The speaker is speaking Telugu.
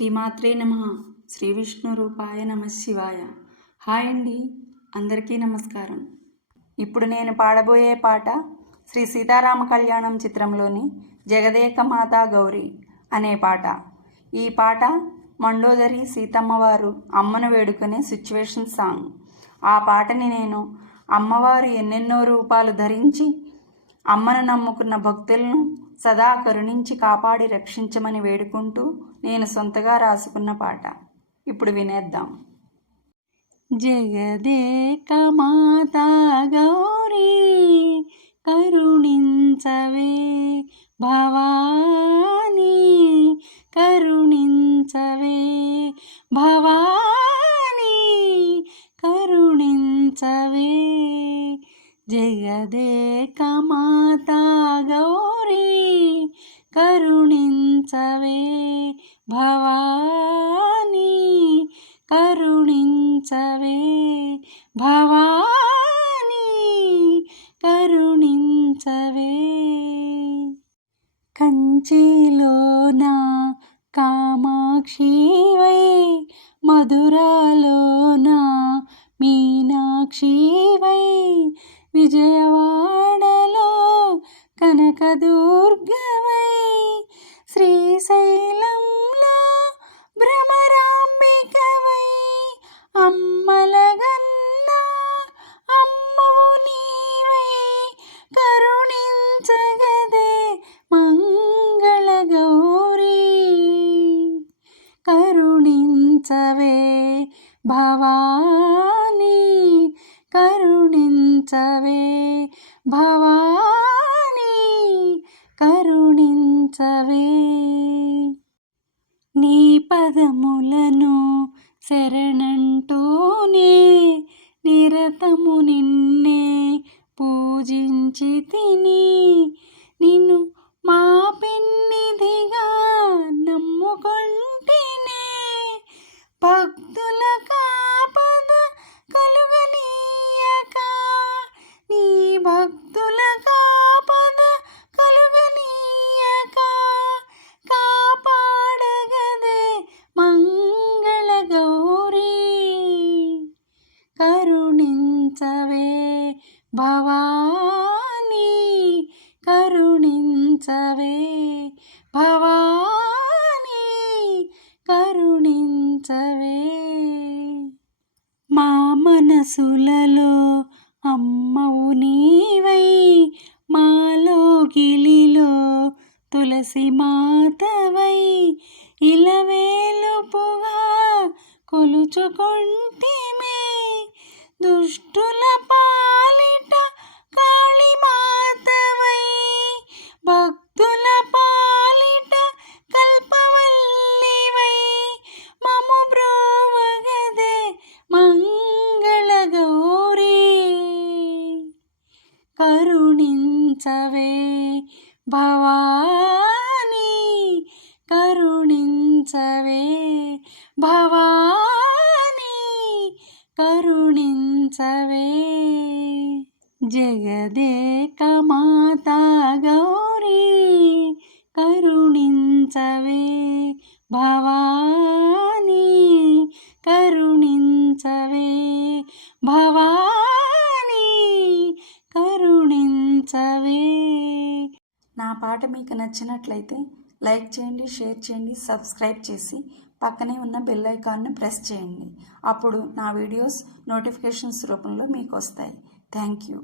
శ్రీమాత్రే నమః. శ్రీ విష్ణు రూపాయ నమ శివాయ. హాయ్ అండి, అందరికీ నమస్కారం. ఇప్పుడు నేను పాడబోయే పాట శ్రీ సీతారామ కళ్యాణం చిత్రంలోని జగదేక మాతా గౌరీ అనే పాట. ఈ పాట మండోదరి సీతమ్మ వారు అమ్మను వేడుకునే సిచ్యువేషన్ సాంగ్. ఆ పాటని నేను అమ్మవారు ఎన్నెన్నో రూపాలు ధరించి అమ్మను నమ్ముకున్న భక్తులను సదా కరుణించి కాపాడి రక్షించమని వేడుకుంటూ నేను సొంతగా రాసుకున్న పాట. ఇప్పుడు వినేద్దాం. జగదేక మాతా గౌరీ కరుణించవే భవానీ, కరుణించవే భవానీ, కరుణించవే. జగదేక మాతా గౌరీ కరుణించవే భవానీ, కరుణించవే భవానీ, కరుణించవే. కంచిలోన కామాక్షివై, మధురాలోన మీనాక్షివై, విజయవాడలో కనకదుర్గవై, శ్రీశైలంలో భ్రమరాంబికవై, అమ్మలగన్న అమ్మవు నీవై, కరుణించగదే మంగళగౌరీ, కరుణించవే భవానీ, కరుణించవే భవానీ, కరుణించవే. నీ పదములను శరణంటూనే నిరతము నిన్నే పూజించి తిని, నిన్ను మా పెన్నిధిగా నమ్ముకొంటినే. భక్తుల కాపద కలుగనీయక, నీ భక్తుల కాపద కలుగనీయక, కాపాడగదే మంగళగౌరీ, కరుణించవే భవానీ, కరుణించవే భవానీ, కరుణించవే. మా మనసులలో అమ్మవు నీవై, మాలో గిలిలో తులసి మాతవై, ఇలవేలుపుగా కొలుచుకొంటిమే. దుష్టుల పాలిట కాళీమాతవై, భక్తుల పాలిట కల్పవల్లివై, మము బ్రోవగదే మంగళగౌరీ, కరుణించవే భవానీ, కరుణించవే భవానీ, కరుణించవే. జగదేక మాతా గౌరీ కరుణించవే భవానీ, కరుణించవే భవానీ, కరుణించవే. నా పాట మీకు నచ్చినట్లయితే లైక్ చేయండి, షేర్ చేయండి, సబ్స్క్రైబ్ చేసి పక్కనే ఉన్న బెల్ ఐకాన్ను ప్రెస్ చేయండి. అప్పుడు నా వీడియోస్ నోటిఫికేషన్స్ రూపంలో మీకు వస్తాయి. Thank you.